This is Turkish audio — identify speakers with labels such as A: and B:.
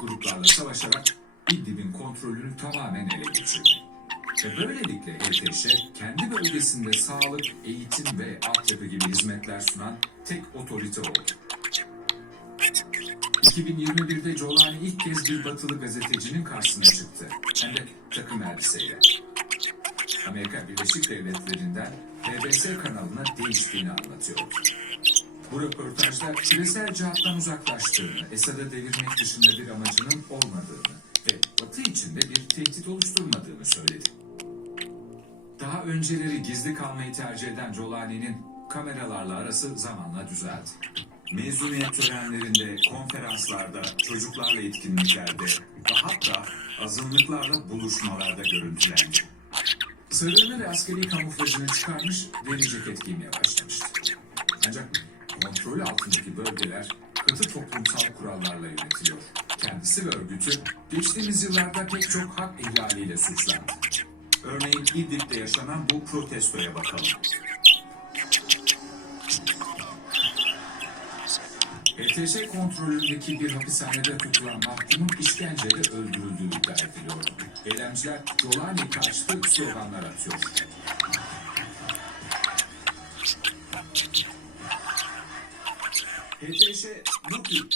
A: gruplarla savaşarak İdlib'in kontrolünü tamamen ele geçirdi. Ve böylelikle HTŞ kendi bölgesinde sağlık, eğitim ve altyapı gibi hizmetler sunan tek otorite oldu. 2021'de Jolani ilk kez bir batılı gazetecinin karşısına çıktı. Hem de takım elbiseyle. Amerika Birleşik Devletleri'nden BBC kanalına değiştiğini anlatıyordu. Bu röportajda küresel cihattan uzaklaştığını, Esad'ı devirmek dışında bir amacının olmadığını ve Batı içinde bir tehdit oluşturmadığını söyledi. Daha önceleri gizli kalmayı tercih eden Jolani'nin kameralarla arası zamanla düzeldi. Mezuniyet törenlerinde, konferanslarda, çocuklarla etkinliklerde ve hatta azınlıklarla buluşmalarda görüntülendi. Sırrını ve askeri kamuflajını çıkarmış, deri ceket giymeye başlamıştı. Ancak kontrolü altındaki bölgeler katı toplumsal kurallarla yönetiliyor. Kendisi ve örgütü geçtiğimiz yıllarda pek çok hak ihlaliyle suçlandı. Örneğin İdlib'de yaşanan bu protestoya bakalım. ETS kontrolündeki bir hapishanede tutulan mahkumun işkenceyle öldürüldüğü iddia ediliyor. Eylemciler Jolani karşıtı sloganlar atıyor. HTŞ bu tür